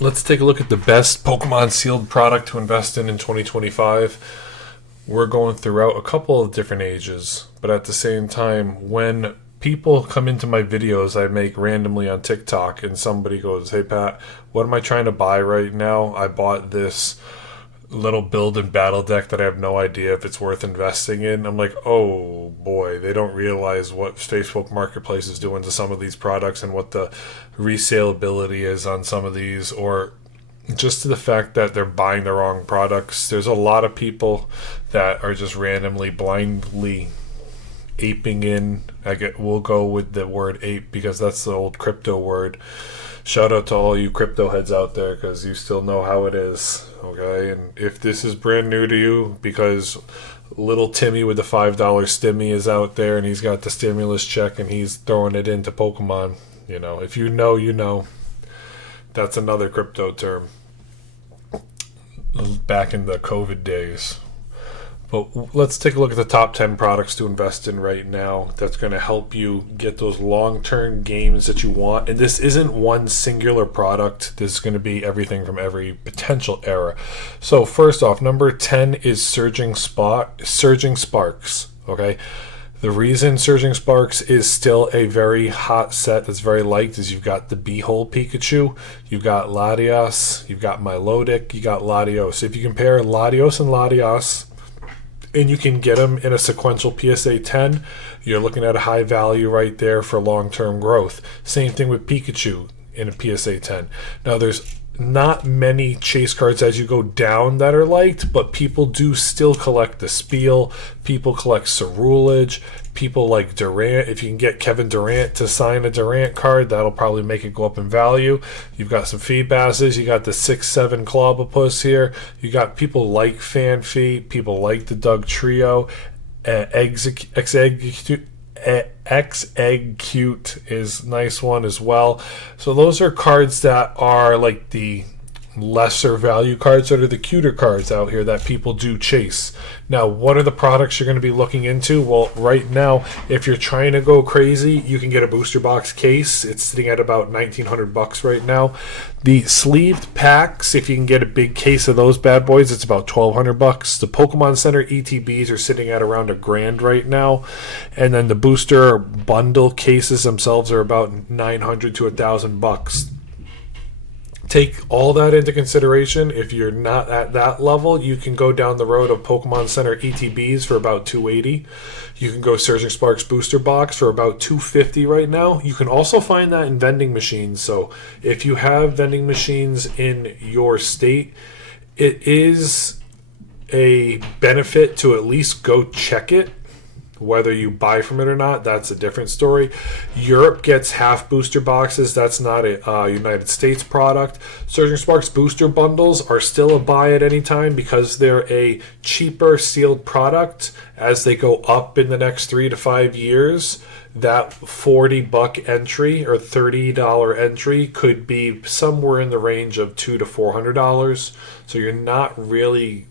Let's take a look at the best Pokemon sealed product to invest in 2025. We're going throughout a couple of different ages, but at the same time, when people come into my videos I make randomly on TikTok and somebody goes, "Hey Pat, what am I trying to buy right now? I bought this little build and battle deck that I have no idea if it's worth investing in." I'm like, oh boy, they don't realize what Facebook Marketplace is doing to some of these products and what the resaleability is on some of these, or just to the fact that they're buying the wrong products. There's a lot of people that are just randomly, blindly aping in. We'll go with the word ape because that's the old crypto word. Shout out to all you crypto heads out there because you still know how it is, okay? And if this is brand new to you because little Timmy with the $5 stimmy is out there and he's got the stimulus check and he's throwing it into Pokemon, if you know, you know. That's another crypto term back in the COVID days. But let's take a look at the top 10 products to invest in right now that's going to help you get those long-term gains that you want. And this isn't one singular product. This is going to be everything from every potential era. So first off, number 10 is Surging Sparks. Okay. The reason Surging Sparks is still a very hot set that's very liked is you've got the Beehole Pikachu, you've got Latios, you've got Milotic, you got Latios. If you compare Latios and Latios, and you can get them in a sequential PSA 10, you're looking at a high value right there for long-term growth. Same thing with Pikachu in a PSA 10. Now, there's not many chase cards as you go down that are liked, but people do still collect the Spiel. People collect Cerulege. People like Durant. If you can get Kevin Durant to sign a Durant card, that'll probably make it go up in value. You've got some Feebasses. You got the 6-7 Clobopus here. You got people like Fanfeet. People like the Doug Trio. X-Egg-Cute is a nice one as well. So those are cards that are like the lesser value cards that are the cuter cards out here that people do chase. Now, what are the products you're going to be looking into? Well, right now, if you're trying to go crazy, you can get a booster box case. It's sitting at about $1,900 right now. The sleeved packs, if you can get a big case of those bad boys, it's about $1,200. The Pokemon Center ETBs are sitting at around $1,000 right now, and then the booster bundle cases themselves are about $900 to $1,000. Take all that into consideration. If you're not at that level, you can go down the road of Pokemon Center ETBs for about $280. You can go Surging Sparks Booster Box for about $250 right now. You can also find that in vending machines. So if you have vending machines in your state, it is a benefit to at least go check it. Whether you buy from it or not, that's a different story. Europe gets half booster boxes. That's not a United States product. Surging Sparks booster bundles are still a buy at any time because they're a cheaper sealed product. As they go up in the next 3 to 5 years, that $40 entry or $30 entry could be somewhere in the range of $200 to $400. So you're not really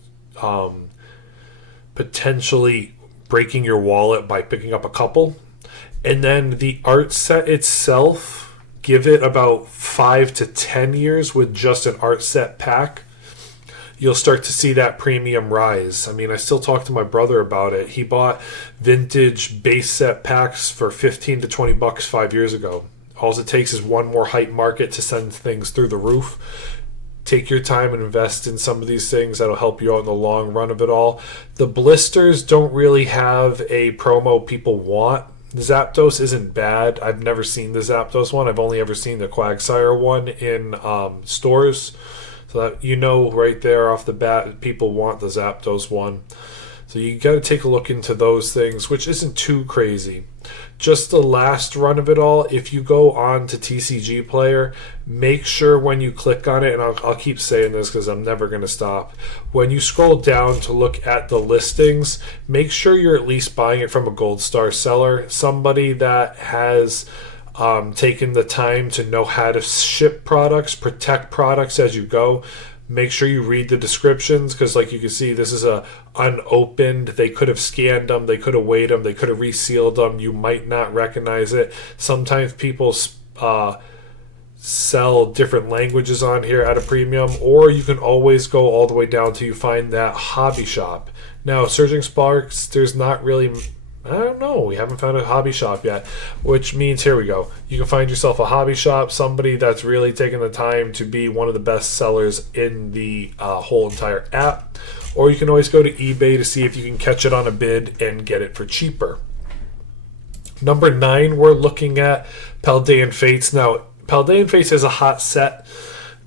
potentially breaking your wallet by picking up a couple. And then the art set itself, give it about 5 to 10 years with just an art set pack, you'll start to see that premium rise. I mean, I still talk to my brother about it. He bought vintage base set packs for $15 to $20 5 years ago. All it takes is one more hype market to send things through the roof. Take your time and invest in some of these things. That'll help you out in the long run of it all. The blisters don't really have a promo people want. The Zapdos isn't bad. I've never seen the Zapdos one. I've only ever seen the Quagsire one in stores. So that right there off the bat, people want the Zapdos one. So you got to take a look into those things, which isn't too crazy. Just the last run of it all, if you go on to TCG Player, make sure when you click on it, and I'll keep saying this because I'm never going to stop, when you scroll down to look at the listings, make sure you're at least buying it from a Gold Star seller, somebody that has taken the time to know how to ship products, protect products as you go. Make sure you read the descriptions because, like you can see, this is a unopened. They could have scanned them. They could have weighed them. They could have resealed them. You might not recognize it. Sometimes people sell different languages on here at a premium, or you can always go all the way down till you find that hobby shop. Now, Surging Sparks, there's not really, I don't know, we haven't found a hobby shop yet, which means, here we go, you can find yourself a hobby shop, somebody that's really taking the time to be one of the best sellers in the whole entire app, or you can always go to eBay to see if you can catch it on a bid and get it for cheaper. Number 9, we're looking at Paldean Fates. Now, Paldean Fates is a hot set.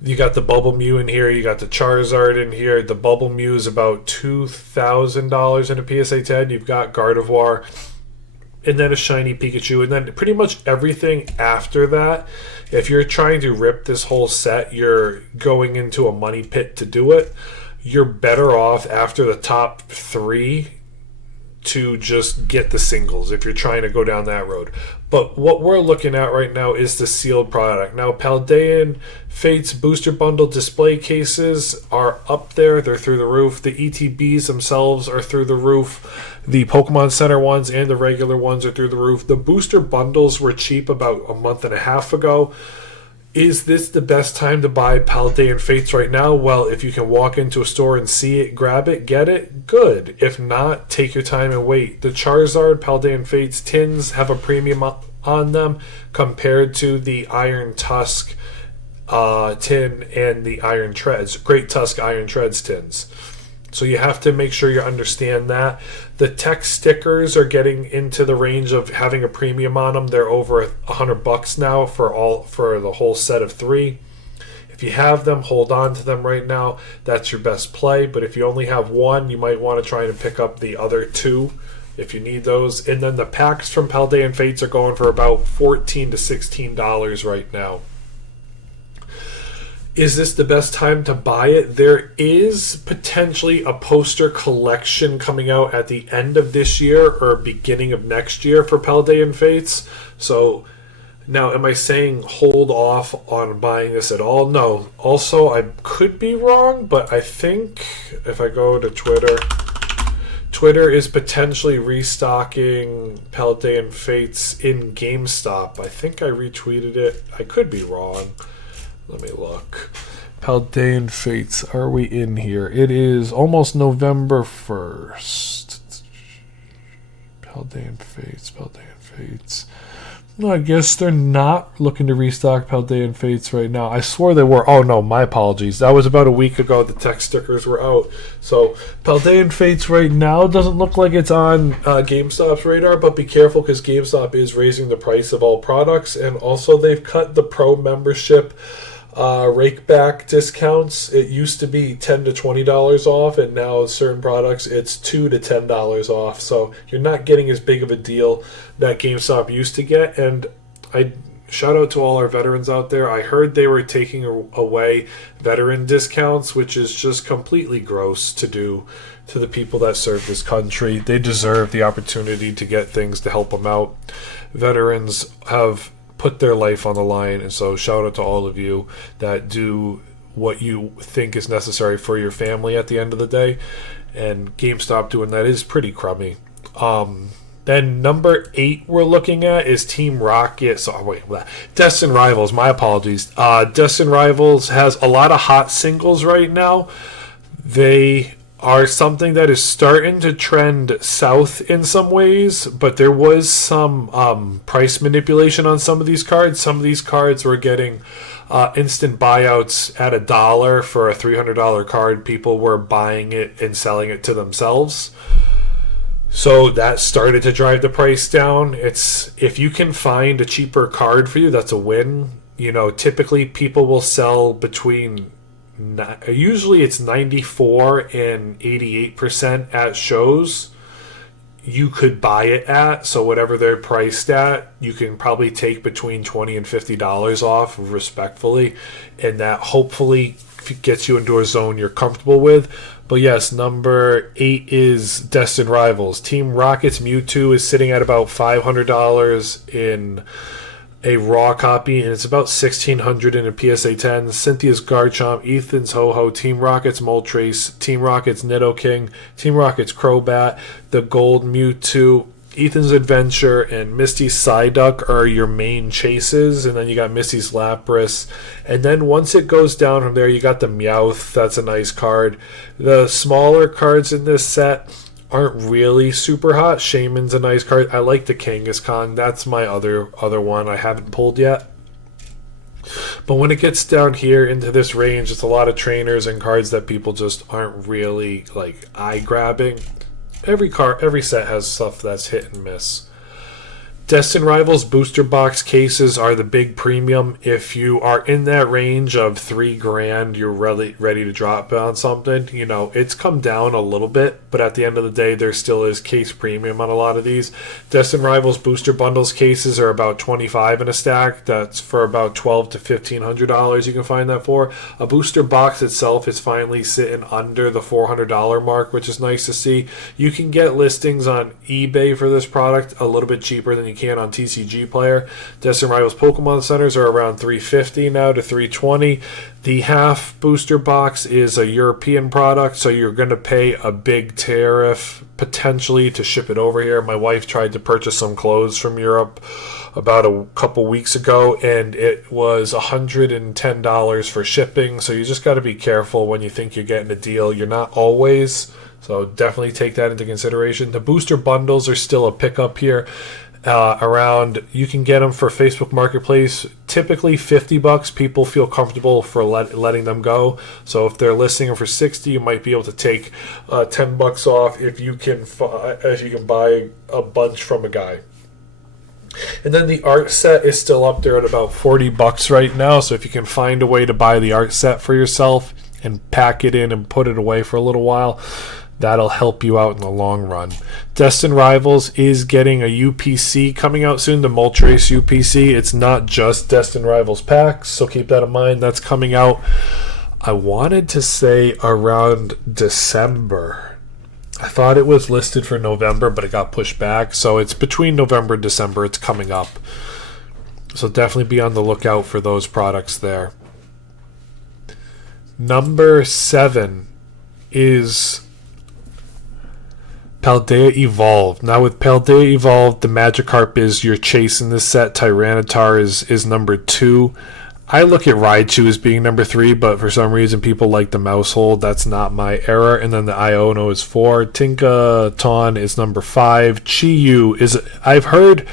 You got the Bubble Mew in here. You got the Charizard in here. The Bubble Mew is about $2,000 in a PSA 10. You've got Gardevoir, and then a shiny Pikachu, and then pretty much everything after that. If you're trying to rip this whole set, you're going into a money pit to do it. You're better off after the top 3 to just get the singles if you're trying to go down that road. But what we're looking at right now is the sealed product. Now, Paldean Fates booster bundle display cases are up there. They're through the roof. The ETBs themselves are through the roof. The Pokemon Center ones and the regular ones are through the roof. The booster bundles were cheap about a month and a half ago. Is this the best time to buy Paldean Fates right now? Well, if you can walk into a store and see it, grab it, get it, good. If not, take your time and wait. The Charizard Paldean Fates tins have a premium on them compared to the Iron Tusk tin and the Iron Treads. Great Tusk Iron Treads tins. So you have to make sure you understand that. The tech stickers are getting into the range of having a premium on them. They're over $100 now for the whole set of 3. If you have them, hold on to them right now. That's your best play. But if you only have one, you might want to try and pick up the other 2 if you need those. And then the packs from Paldean Fates are going for about $14 to $16 right now. Is this the best time to buy it? There is potentially a poster collection coming out at the end of this year or beginning of next year for Paldean Fates. So now, am I saying hold off on buying this at all? No. Also, I could be wrong, but I think if I go to Twitter is potentially restocking Paldean Fates in GameStop. I think I retweeted it. I could be wrong. Let me look. Paldean Fates. Are we in here? It is almost November 1st. Paldean Fates. No, I guess they're not looking to restock Paldean Fates right now. I swore they were. Oh, no, my apologies. That was about a week ago. The tech stickers were out. So Paldean Fates right now doesn't look like it's on GameStop's radar, but be careful because GameStop is raising the price of all products, and also they've cut the Pro membership rake back discounts. It used to be $10 to $20 off, and now certain products it's $2 to $10 off. So you're not getting as big of a deal that GameStop used to get. And I shout out to all our veterans out there. I heard they were taking away veteran discounts, which is just completely gross to do to the people that serve this country. They deserve the opportunity to get things to help them out. Veterans have put their life on the line, and so shout out to all of you that do what you think is necessary for your family at the end of the day, and GameStop doing that is pretty crummy. Then number 8 we're looking at is Team Rocket. Destined Rivals, my apologies. Destined Rivals has a lot of hot singles right now. They are something that is starting to trend south in some ways, but there was some price manipulation on some of these cards. Some of these cards were getting instant buyouts at $1 for a $300 card. People were buying it and selling it to themselves. So that started to drive the price down. If you can find a cheaper card for you, that's a win. You know, typically people will sell between usually it's 94 and 88% at shows you could buy it at. So whatever they're priced at, you can probably take between $20 and $50 off respectfully, and that hopefully gets you into a zone you're comfortable with. But yes, number 8 is Destined Rivals. Team Rocket's Mewtwo is sitting at about $500 in a raw copy, and it's about $1,600 in a PSA 10. Cynthia's Garchomp, Ethan's Ho-Ho, Team Rocket's Moltres, Team Rocket's Nidoking, Team Rocket's Crobat, the Gold Mewtwo, Ethan's Adventure and Misty's Psyduck are your main chases, and then you got Misty's Lapras. And then once it goes down from there, you got the Meowth. That's a nice card. The smaller cards in this set aren't really super hot. Shaman's a nice card. I like the Kangaskhan. That's my other one I haven't pulled yet. But when it gets down here into this range, it's a lot of trainers and cards that people just aren't really like eye-grabbing. Every set has stuff that's hit and miss. Destined Rivals booster box cases are the big premium. If you are in that range of $3,000, you're really ready to drop on something. You know, it's come down a little bit, but at the end of the day, there still is case premium on a lot of these. Destined Rivals booster bundles cases are about $25 in a stack. That's for about $1,200 to $1,500. You can find that for. A booster box itself is finally sitting under the $400 mark, which is nice to see. You can get listings on eBay for this product a little bit cheaper than you can on TCG Player. Destined Rivals Pokemon Centers are around $350 now to $320. The half booster box is a European product, so you're going to pay a big tariff potentially to ship it over here. My wife tried to purchase some clothes from Europe about a couple weeks ago, and it was $110 for shipping, so you just got to be careful when you think you're getting a deal. You're not always, so definitely take that into consideration. The booster bundles are still a pickup here. You can get them for Facebook Marketplace, typically $50. People feel comfortable for letting them go. So if they're listing them for $60, you might be able to take $10 off if you can buy a bunch from a guy. And then the art set is still up there at about $40 right now. So if you can find a way to buy the art set for yourself and pack it in and put it away for a little while, that'll help you out in the long run. Destined Rivals is getting a UPC coming out soon, the Moltres UPC. It's not just Destined Rivals packs, so keep that in mind. That's coming out, I wanted to say around December. I thought it was listed for November, but it got pushed back. So it's between November and December. It's coming up. So definitely be on the lookout for those products there. Number 7 is Paldea Evolved. Now with Paldea Evolved, the Magikarp is your chase in this set. Tyranitar is number 2. I look at Raichu as being number 3, but for some reason people like the Mousehold. That's not my era. And then the Iono is 4. Tinkaton is number 5. Chi-Yu is... I've heard...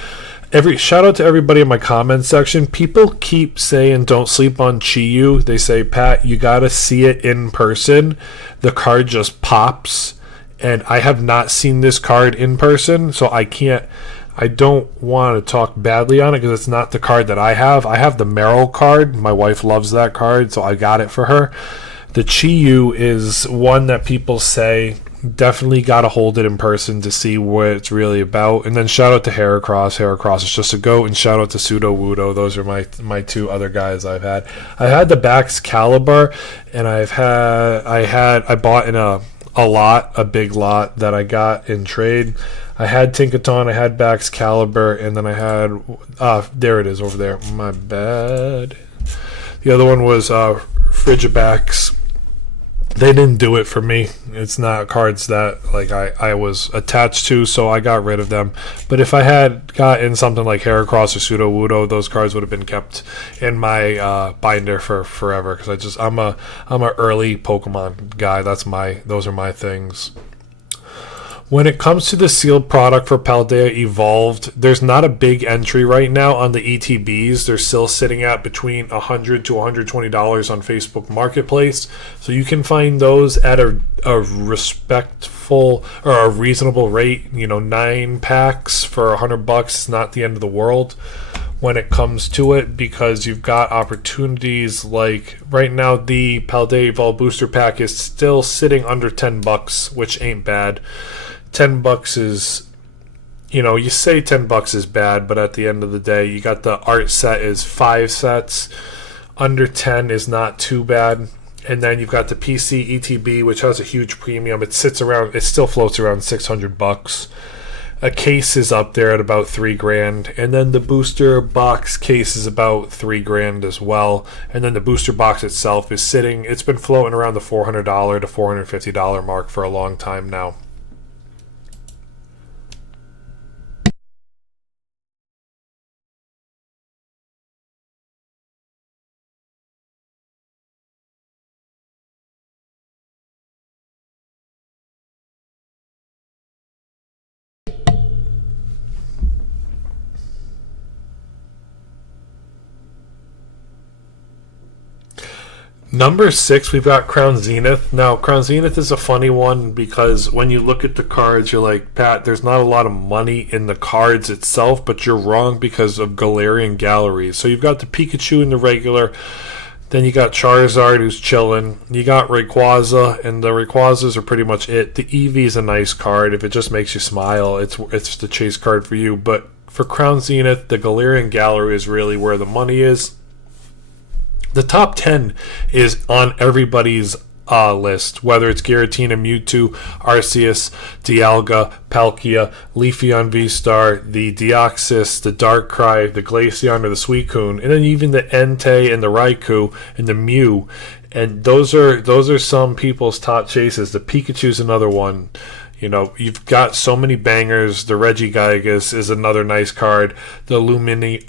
Shout out to everybody in my comments section. People keep saying don't sleep on Chi-Yu. They say, Pat, you gotta see it in person. The card just pops. And I have not seen this card in person, so I don't want to talk badly on it because it's not the card that I have. I have the Meryl card. My wife loves that card, so I got it for her. The Chi-Yu is one that people say definitely got to hold it in person to see what it's really about. And then shout out to Heracross. Heracross is just a goat. And shout out to Sudowoodo. Those are my two other guys I've had. I had the Baxcalibur, and I bought in a big lot that I got in trade. I had Tinkaton, I had Baxcalibur, and then I had there it is over there. My bad. The other one was Frigibax. They didn't do it for me. It's not cards that like I was attached to, so I got rid of them. But if I had gotten something like Heracross or Sudowoodo, those cards would have been kept in my binder for forever. Because I'm a early Pokemon guy. Those are my things. When it comes to the sealed product for Paldea Evolved, there's not a big entry right now on the ETBs. They're still sitting at between $100 to $120 on Facebook Marketplace. So you can find those at a respectful or a reasonable rate. 9 packs for $100 is not the end of the world when it comes to it, because you've got opportunities like right now the Paldea Evolved booster pack is still sitting under $10, which ain't bad. $10 is, you say $10 is bad, but at the end of the day, you got the art set is 5 sets. Under 10 is not too bad. And then you've got the PC ETB, which has a huge premium. It still floats around $600. A case is up there at about $3,000, and then the booster box case is about $3,000 as well. And then the booster box itself it's been floating around the $400 to $450 mark for a long time now. Number 6, we've got Crown Zenith. Now, Crown Zenith is a funny one because when you look at the cards, you're like, Pat, there's not a lot of money in the cards itself, but you're wrong because of Galarian Galleries. So you've got the Pikachu in the regular, then you got Charizard who's chilling, you got Rayquaza, and the Rayquazas are pretty much it. The Eevee is a nice card. If it just makes you smile, it's the chase card for you. But for Crown Zenith, the Galarian Gallery is really where the money is. The top 10 is on everybody's list, whether it's Giratina, Mewtwo, Arceus, Dialga, Palkia, Leafeon V-Star, the Deoxys, the Darkrai, the Glaceon, or the Suicune, and then even the Entei and the Raikou and the Mew. And those are some people's top chases. The Pikachu's another one. You know, you've got so many bangers. The Regigigas is another nice card. The Minion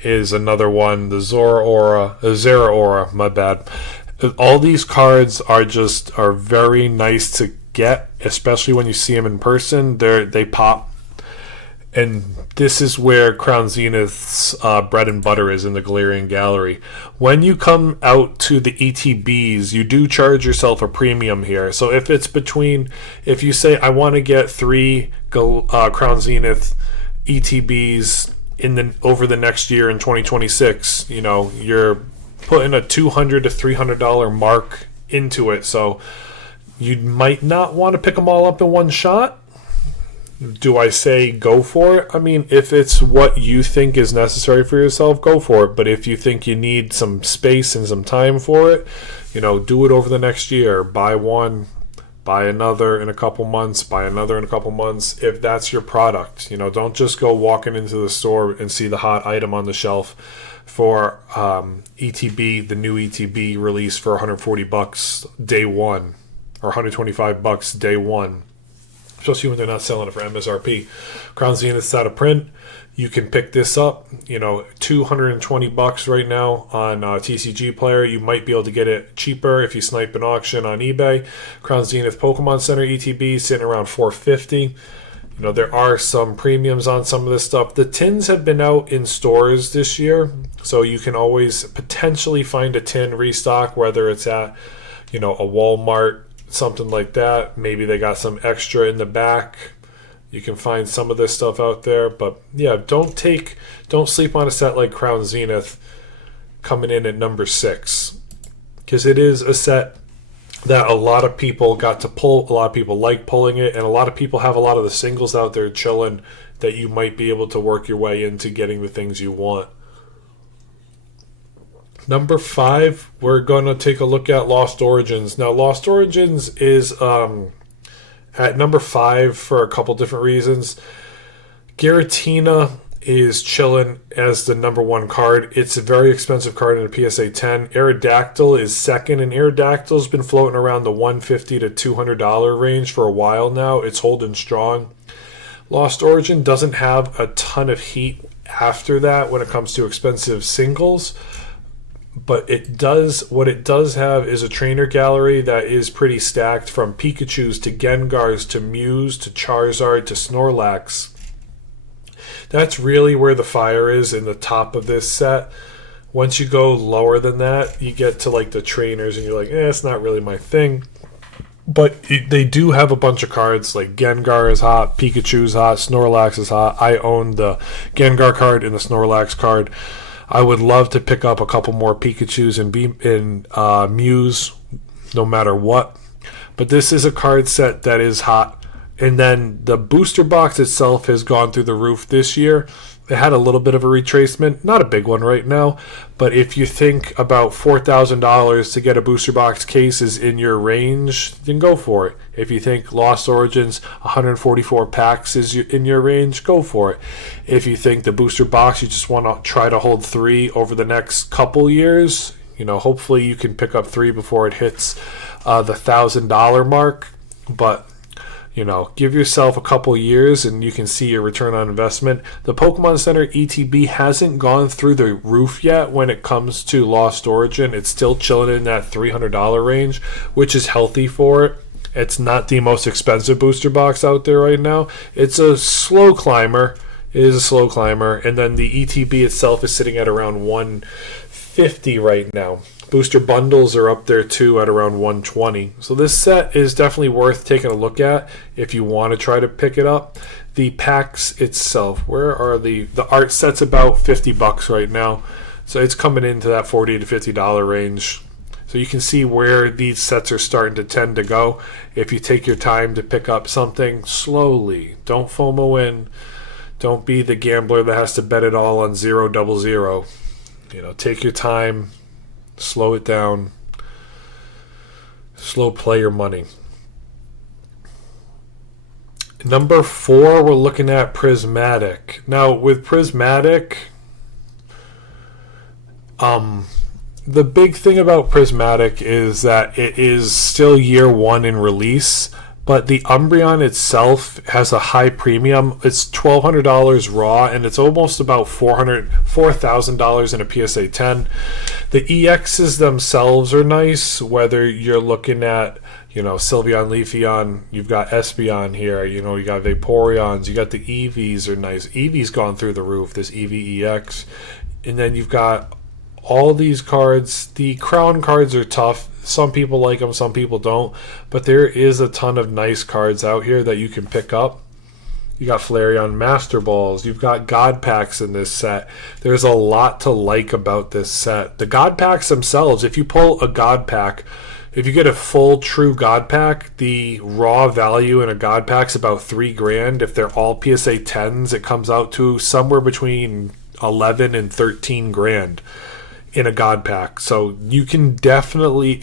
is another one. The Zeraora, my bad. All these cards are very nice to get, especially when you see them in person. They pop. And this is where Crown Zenith's bread and butter is in the Galarian Gallery. When you come out to the ETBs, you do charge yourself a premium here. So if you say, I want to get 3 Crown Zenith ETBs over the next year in 2026, you know, you're putting a $200 to $300 mark into it. So you might not want to pick them all up in one shot. Do I say go for it? I mean, if it's what you think is necessary for yourself, go for it. But if you think you need some space and some time for it, you know, do it over the next year. Buy one, buy another in a couple months, buy another in a couple months, if that's your product. You know, don't just go walking into the store and see the hot item on the shelf for ETB, the new ETB release for $140 day one, or $125 day one. Especially when they're not selling it for MSRP. Crown Zenith's out of print. You can pick this up, you know, $220 right now on TCG Player. You might be able to get it cheaper if you snipe an auction on eBay. Crown Zenith Pokemon Center ETB sitting around $450. You know, there are some premiums on some of this stuff. The tins have been out in stores this year, so you can always potentially find a tin restock, whether it's at, you know, a Walmart, something like that. Maybe they got some extra in the back. You can find some of this stuff out there. But yeah, don't sleep on a set like Crown Zenith coming in at number 6, because it is a set that a lot of people got to pull. A lot of people like pulling it, and a lot of people have a lot of the singles out there chilling that you might be able to work your way into getting the things you want. Number 5, we're going to take a look at Lost Origins. Now, Lost Origins is at number 5 for a couple different reasons. Giratina is chilling as the number 1 card. It's a very expensive card in a PSA 10. Aerodactyl is second, and Aerodactyl's been floating around the $150 to $200 range for a while now. It's holding strong. Lost Origin doesn't have a ton of heat after that when it comes to expensive singles. But what it does have is a trainer gallery that is pretty stacked, from Pikachus to Gengars to Mews to Charizard to Snorlax. That's really where the fire is in the top of this set. Once you go lower than that, you get to like the trainers and you're like, it's not really my thing. But they do have a bunch of cards, like Gengar is hot, Pikachu's hot, Snorlax is hot. I own the Gengar card and the Snorlax card. I would love to pick up a couple more Pikachus and Mews, no matter what. But this is a card set that is hot. And then the booster box itself has gone through the roof this year. It had a little bit of a retracement, not a big one right now. But if you think about $4,000 to get a booster box case is in your range, then go for it. If you think Lost Origins 144 packs is in your range, go for it. If you think the booster box, you just want to try to hold 3 over the next couple years, you know, hopefully you can pick up 3 before it hits the $1,000 mark. But you know, give yourself a couple years and you can see your return on investment. The Pokemon Center ETB hasn't gone through the roof yet when it comes to Lost Origin. It's still chilling in that $300 range, which is healthy for it. It's not the most expensive booster box out there right now. It's a slow climber. It is a slow climber. And then the ETB itself is sitting at around $150 $150 right now. Booster bundles are up there too at around $120. So this set is definitely worth taking a look at if you want to try to pick it up. The packs itself, where are the art set's about $50 right now. So it's coming into that $40 to $50 range. So you can see where these sets are starting to tend to go. If you take your time to pick up something slowly, don't FOMO in. Don't be the gambler that has to bet it all on 0 double 0. Take your time, slow it down, slow play your money. Number 4, we're looking at Prismatic. Now, with Prismatic, the big thing about Prismatic is that it is still year 1 in release, but the Umbreon itself has a high premium. It's $1,200 raw, and it's almost about $4,000 in a PSA 10. The EXs themselves are nice, whether you're looking at Sylveon, Leafeon, you've got Espeon here, you got Vaporeons, you got the EVs are nice. Eevee's gone through the roof, this EV EX. And then you've got all these cards. The crown cards are tough. Some people like them, some people don't. But there is a ton of nice cards out here that you can pick up. You got Flareon Master Balls. You've got God Packs in this set. There's a lot to like about this set. The God Packs themselves, if you pull a God Pack, if you get a full true God Pack, the raw value in a God Pack is about $3,000. If they're all PSA 10s, it comes out to somewhere between 11 and 13 grand in a God Pack. So you can definitely,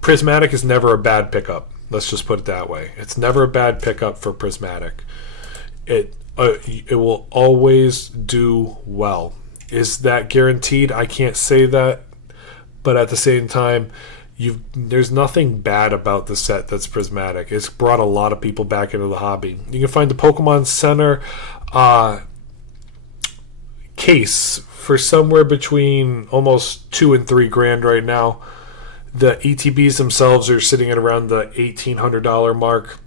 Prismatic is never a bad pickup. Let's just put it that way. It's never a bad pickup for Prismatic. It will always do well. Is that guaranteed? I can't say that. But at the same time, there's nothing bad about the set that's Prismatic. It's brought a lot of people back into the hobby. You can find the Pokemon Center case for somewhere between almost $2,000 and $3,000 right now. The ETBs themselves are sitting at around the $1,800 mark.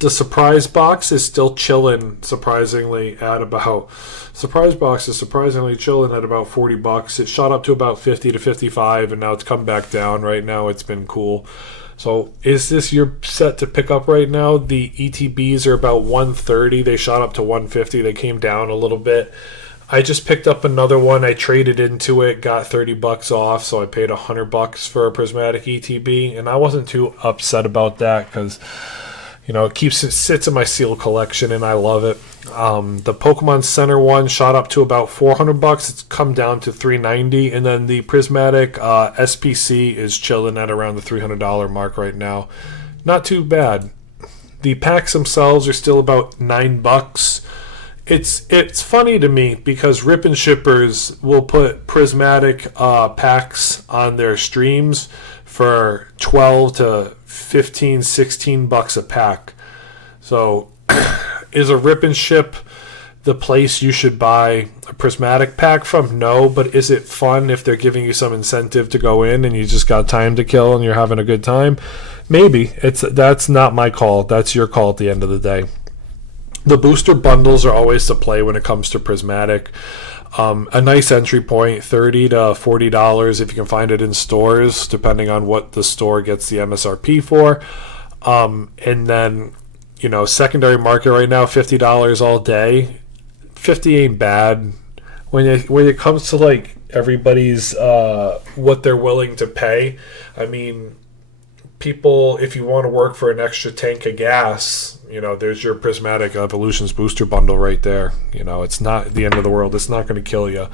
The surprise box is still chilling, surprisingly, at about... Surprise box is surprisingly chilling at about $40. It shot up to about 50 to 55, and now it's come back down. Right now, it's been cool. So, is this your set to pick up right now? The ETBs are about $130. They shot up to $150. They came down a little bit. I just picked up another one. I traded into it, got $30 off, so I paid $100 for a Prismatic ETB, and I wasn't too upset about that because... it sits in my sealed collection, and I love it. The Pokemon Center one shot up to about $400. It's come down to $390, and then the Prismatic SPC is chilling at around the $300 mark right now. Not too bad. The packs themselves are still about $9. It's funny to me because Rip and Shippers will put Prismatic packs on their streams for 12 to 15, 16 bucks a pack. So is a Rip and Ship the place you should buy a Prismatic pack from? No, but is it fun if they're giving you some incentive to go in and you just got time to kill and you're having a good time? Maybe. That's not my call. That's your call at the end of the day. The booster bundles are always the play when it comes to Prismatic. A nice entry point, $30 to $40 if you can find it in stores, depending on what the store gets the MSRP for. And then, secondary market right now, $50 all day. 50 ain't bad. When it comes to like everybody's what they're willing to pay, I mean, people, if you want to work for an extra tank of gas, there's your Prismatic Evolutions booster bundle right there. It's not the end of the world. It's not going to kill you.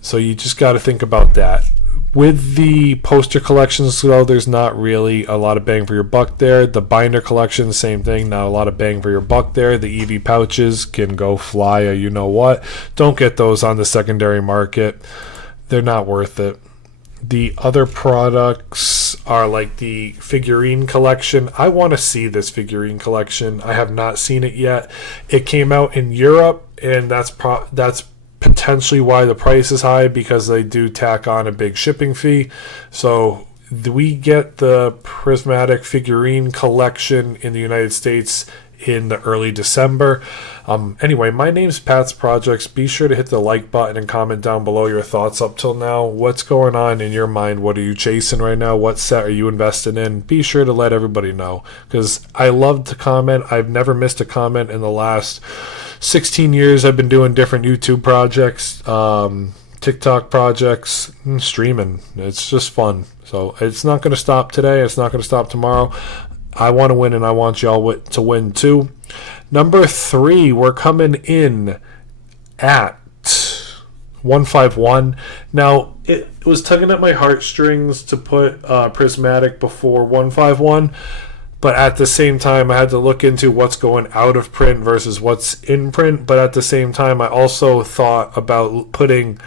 So you just got to think about that. With the poster collections, though, there's not really a lot of bang for your buck there. The binder collection, same thing. Not a lot of bang for your buck there. The EV pouches can go fly a you-know-what. Don't get those on the secondary market. They're not worth it. The other products are like the figurine collection. I want to see this figurine collection. I have not seen it yet. It came out in Europe, and that's potentially why the price is high, because they do tack on a big shipping fee. So we get the Prismatic figurine collection in the United States in the early December. Anyway, my name's Pat's Projects. Be sure to hit the like button and comment down below your thoughts up till now. What's going on in your mind? What are you chasing right now? What set are you invested in? Be sure to let everybody know, because I love to comment. I've never missed a comment in the last 16 years. I've been doing different YouTube projects, TikTok projects, streaming. It's just fun. So it's not going to stop today. It's not going to stop tomorrow. I want to win, and I want y'all to win too. Number 3, we're coming in at 151. Now, it was tugging at my heartstrings to put Prismatic before 151, but at the same time, I had to look into what's going out of print versus what's in print. But at the same time, I also thought about putting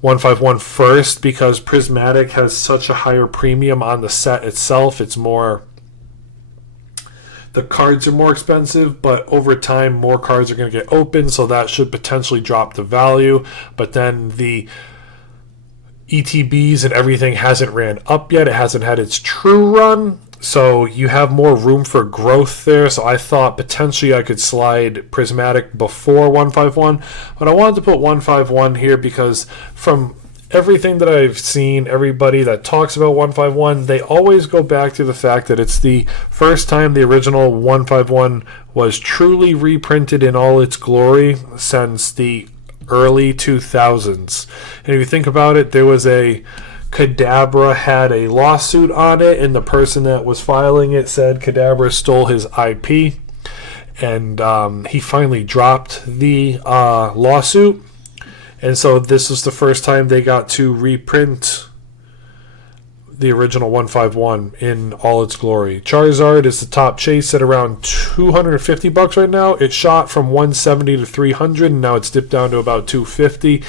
151 first, because Prismatic has such a higher premium on the set itself. It's more... the cards are more expensive, but over time, more cards are going to get opened, so that should potentially drop the value. But then the ETBs and everything hasn't ran up yet. It hasn't had its true run, so you have more room for growth there. So I thought potentially I could slide Prismatic before 151, but I wanted to put 151 here because from everything that I've seen, everybody that talks about 151, they always go back to the fact that it's the first time the original 151 was truly reprinted in all its glory since the early 2000s. And if you think about it, there was a Kadabra had a lawsuit on it, and the person that was filing it said Kadabra stole his IP, and he finally dropped the lawsuit. And so this was the first time they got to reprint the original 151 in all its glory. Charizard is the top chase at around $250 right now. It shot from 170 to 300, and now it's dipped down to about 250.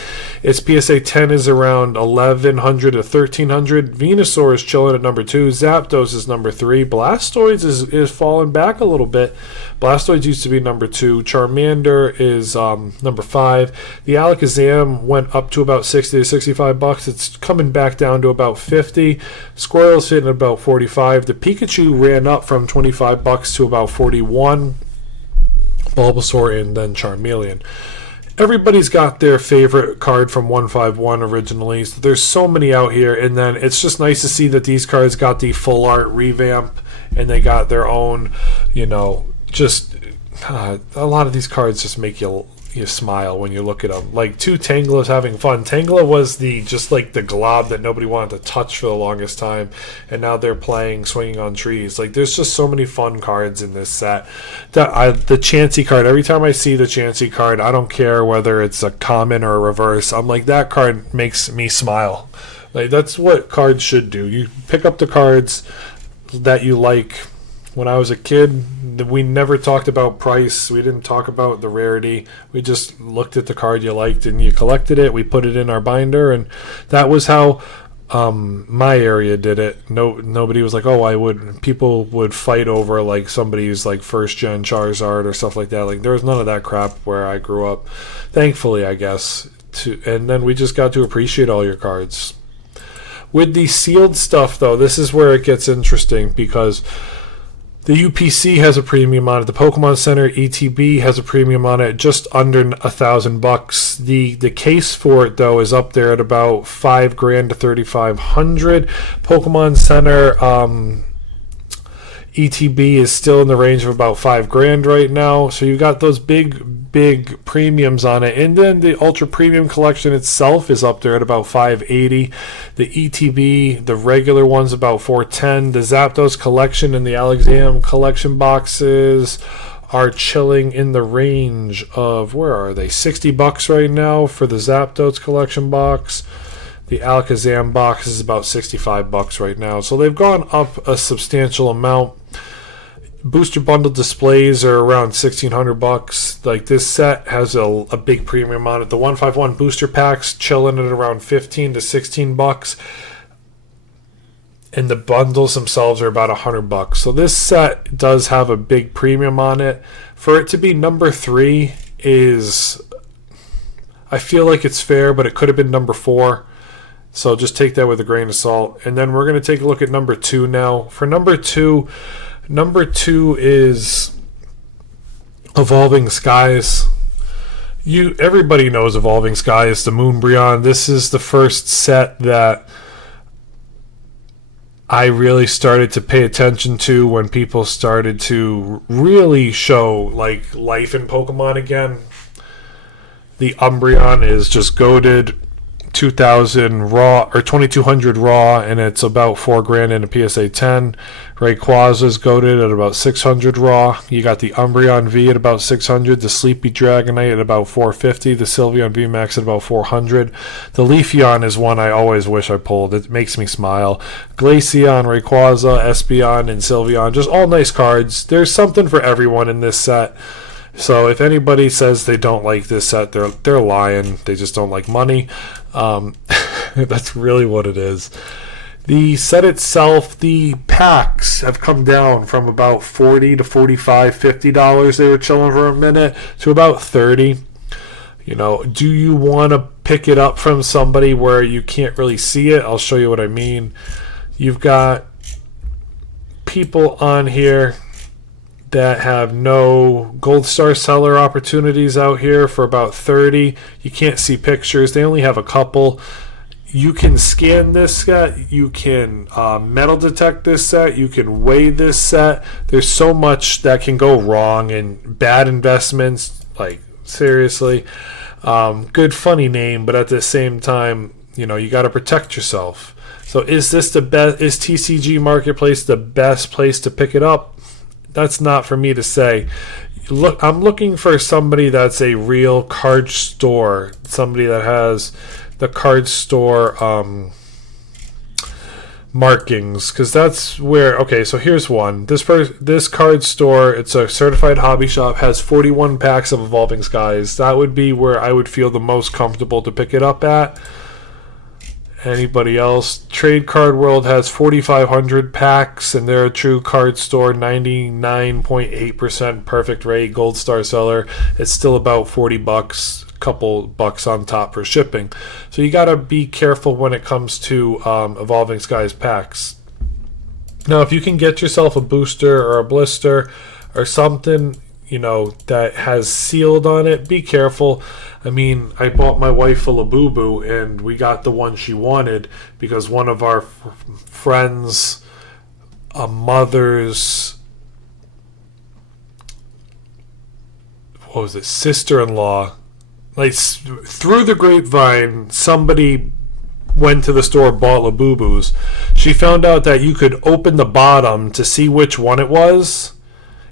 Its PSA 10 is around 1100 to 1300. Venusaur is chilling at number 2. Zapdos is number 3. Blastoise is falling back a little bit. Blastoise used to be number 2. Charmander is number 5. The Alakazam went up to about 60 to 65 bucks. It's coming back down to about 50. Squirrel's hitting about 45. The Pikachu ran up from 25 bucks to about 41. Bulbasaur and then Charmeleon. Everybody's got their favorite card from 151 originally. So there's so many out here, and then it's just nice to see that these cards got the full art revamp, and they got their own, just a lot of these cards just make you smile when you look at them. Like Tangela's having fun. Tangela was the glob that nobody wanted to touch for the longest time, and now they're playing Swinging on Trees. Like, there's just so many fun cards in this set. The Chansey card, every time I see the Chansey card, I don't care whether it's a common or a reverse, I'm like, that card makes me smile. Like, that's what cards should do. You pick up the cards that you like. When I was a kid, we never talked about price. We didn't talk about the rarity. We just looked at the card you liked and you collected it. We put it in our binder, and that was how my area did it. Nobody was like, people would fight over like somebody's like first gen Charizard or stuff like that. Like, there was none of that crap where I grew up, thankfully, I guess. And then we just got to appreciate all your cards. With the sealed stuff, though, this is where it gets interesting, because the UPC has a premium on it. The Pokemon Center ETB has a premium on it, just under $1,000. The case for it, though, is up there at about $5,000 to $3,500. Pokemon Center ETB is still in the range of about $5,000 right now. So you got those big premiums on it, and then the ultra premium collection itself is up there at about $580. The ETB, the regular one's about $410. The Zapdos collection and the Alakazam collection boxes are chilling in the range of, where are they, $60 right now for the Zapdos collection box. The Alakazam box is about $65 right now, so they've gone up a substantial amount. Booster bundle displays are around $1,600. Like, this set has a big premium on it. The 151 booster packs chilling at around $15 to $16, and the bundles themselves are about $100. So this set does have a big premium on it. For it to be number 3 is, I feel like it's fair, but it could have been number 4. So just take that with a grain of salt. And then we're going to take a look at number 2 now. For number 2 is Evolving Skies. Everybody knows Evolving Skies, the Moonbryon. This is the first set that I really started to pay attention to when people started to really show like life in Pokemon again. The Umbreon is just goated, 2,000 raw or 2,200 raw, and it's about $4,000 in a PSA 10. Rayquaza's goated at about 600 raw. You got the Umbreon V at about 600, the Sleepy Dragonite at about 450, the Sylveon VMAX at about 400. The Leafeon is one I always wish I pulled. It makes me smile. Glaceon, Rayquaza, Espeon, and Sylveon, just all nice cards. There's something for everyone in this set. So if anybody says they don't like this set, they're lying. They just don't like money. That's really what it is. The set itself, the packs have come down from about $40 to $45, $50. They were chilling for a minute to about $30. You know, do you want to pick it up from somebody where you can't really see it? I'll show you what I mean. You've got people on here that have no Gold Star seller opportunities out here for about $30. You can't see pictures. They only have a couple. You can scan this set. You can metal detect this set. You can weigh this set. There's so much that can go wrong and bad investments. Like, seriously. Good funny name, but at the same time, you know, you got to protect yourself. So is this the best? Is TCG Marketplace the best place to pick it up? That's not for me to say. Look, I'm looking for somebody that's a real card store, somebody that has the card store markings, because that's where. Okay, so here's one. This card store, it's a certified hobby shop, has 41 packs of Evolving Skies. That would be where I would feel the most comfortable to pick it up at. Anybody else? Trade Card World has 4,500 packs, and they're a true card store, 99.8% perfect rate, Gold Star seller. It's still about $40, couple bucks on top for shipping. So you got to be careful when it comes to Evolving Skies packs. Now, if you can get yourself a booster or a blister or something, you know, that has sealed on it, be careful. I mean, I bought my wife a Labubu, and we got the one she wanted because one of our friends' mother's, what was it, sister-in-law, like through the grapevine, somebody went to the store, bought Labubus. She found out that you could open the bottom to see which one it was,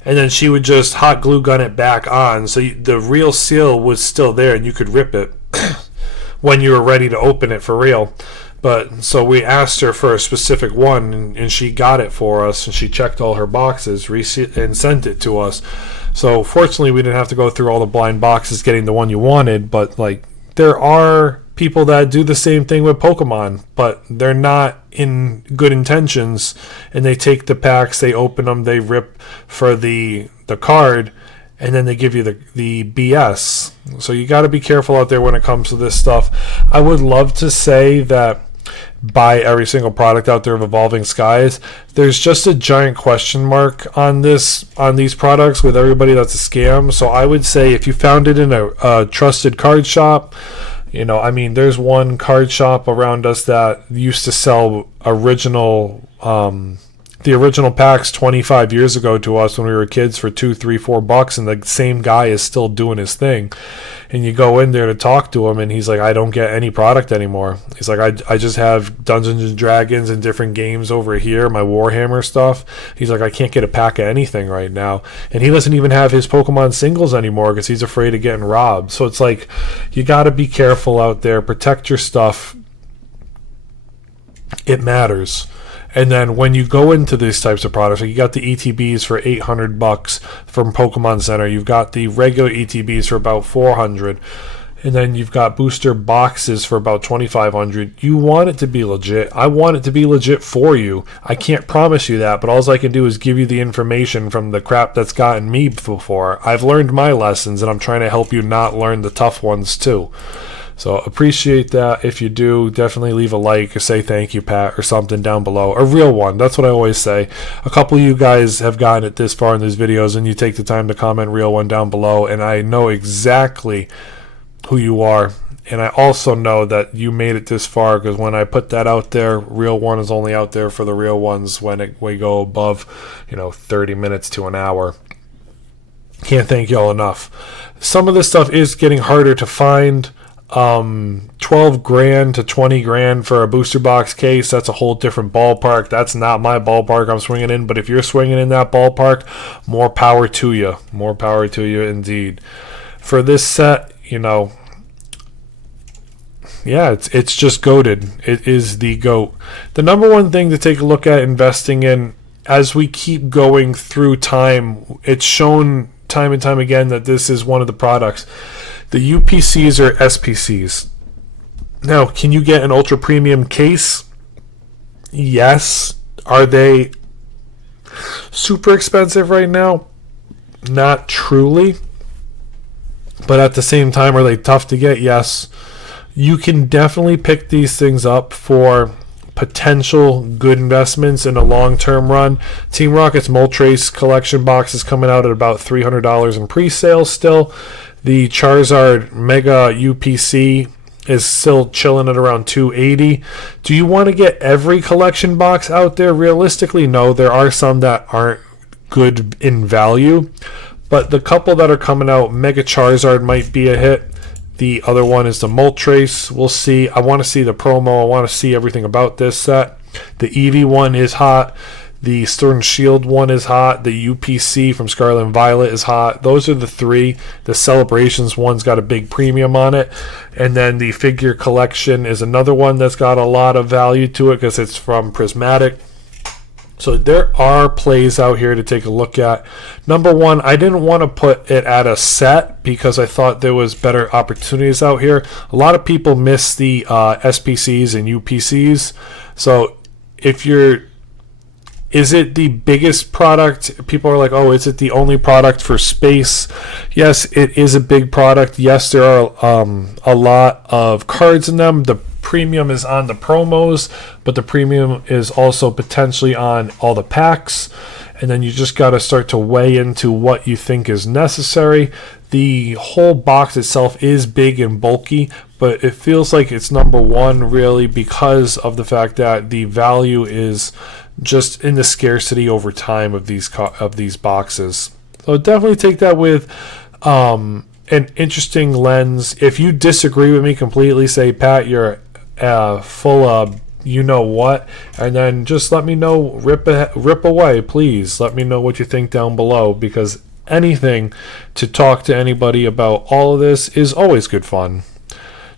and then she would just hot glue gun it back on, so the real seal was still there, and you could rip it when you were ready to open it for real. But so we asked her for a specific one, and she got it for us, and she checked all her boxes and sent it to us. So fortunately, we didn't have to go through all the blind boxes getting the one you wanted. But like, there are people that do the same thing with Pokemon, but they're not in good intentions, and they take the packs, they open them, they rip for the card, and then they give you the BS. So you got to be careful out there when it comes to this stuff. I would love to say that buy every single product out there of Evolving Skies. There's just a giant question mark on these products with everybody that's a scam. So I would say if you found it in a trusted card shop, you know, I mean, there's one card shop around us that used to sell the original packs 25 years ago to us when we were kids for $2, $3, $4, and the same guy is still doing his thing. And you go in there to talk to him, and he's like, I don't get any product anymore. He's like, I just have Dungeons and Dragons and different games over here, my Warhammer stuff. He's like, I can't get a pack of anything right now. And he doesn't even have his Pokemon singles anymore because he's afraid of getting robbed. So it's like, you got to be careful out there. Protect your stuff. It matters. And then when you go into these types of products, like you got the ETBs for $800 from Pokemon Center. You've got the regular ETBs for about $400. And then you've got booster boxes for about $2,500. You want it to be legit. I want it to be legit for you. I can't promise you that, but all I can do is give you the information from the crap that's gotten me before. I've learned my lessons, and I'm trying to help you not learn the tough ones too. So appreciate that. If you do, definitely leave a like or say thank you, Pat, or something down below. A real one. That's what I always say. A couple of you guys have gotten it this far in these videos, and you take the time to comment real one down below, and I know exactly who you are. And I also know that you made it this far, because when I put that out there, real one is only out there for the real ones when we go above 30 minutes to an hour. Can't thank y'all enough. Some of this stuff is getting harder to find. 12 grand to 20 grand for a booster box case, that's a whole different ballpark. That's not my ballpark I'm swinging in, but if you're swinging in that ballpark, more power to you. More power to you indeed. For this set, yeah, it's just goated. It is the GOAT. The number one thing to take a look at investing in, as we keep going through time, it's shown time and time again that this is one of the products. The UPCs or SPCs. Now, can you get an ultra premium case? Yes. Are they super expensive right now? Not truly. But at the same time, are they tough to get? Yes. You can definitely pick these things up for potential good investments in a long-term run. Team Rocket's Moltres collection box is coming out at about $300 in pre-sale still. The Charizard Mega UPC is still chilling at around $280. Do you want to get every collection box out there? Realistically, no. There are some that aren't good in value, but the couple that are coming out, Mega Charizard might be a hit. The other one is the Moltres. We'll see. I want to see the promo. I want to see everything about this set. The Eevee one is hot. The Sword and Shield one is hot. The UPC from Scarlet and Violet is hot. Those are the three. The Celebrations one's got a big premium on it. And then the Figure Collection is another one that's got a lot of value to it because it's from Prismatic. So there are plays out here to take a look at. Number one, I didn't want to put it at a set because I thought there was better opportunities out here. A lot of people miss the SPCs and UPCs. So if you're... Is it the biggest product? People are like, oh, is it the only product for space? Yes, it is a big product. Yes, there are a lot of cards in them. The premium is on the promos, but the premium is also potentially on all the packs. And then you just got to start to weigh into what you think is necessary. The whole box itself is big and bulky, but it feels like it's number one really because of the fact that the value is just in the scarcity over time of these boxes. So definitely take that with an interesting lens. If you disagree with me completely, say, Pat, you're full of you know what, and then just let me know. Rip away, please. Let me know what you think down below, because anything to talk to anybody about all of this is always good fun.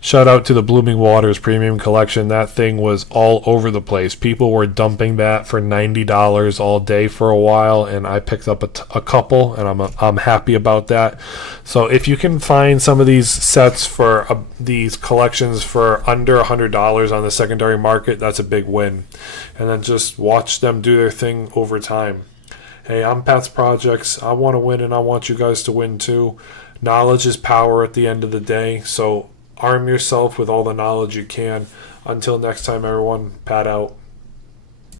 Shout out to the Blooming Waters Premium Collection. That thing was all over the place. People were dumping that for $90 all day for a while, and I picked up a couple, and I'm happy about that. So if you can find some of these sets for these collections for under $100 on the secondary market, that's a big win. And then just watch them do their thing over time. Hey, I'm Pat's Projects. I want to win, and I want you guys to win too. Knowledge is power at the end of the day, so arm yourself with all the knowledge you can. Until next time, everyone, Pat out.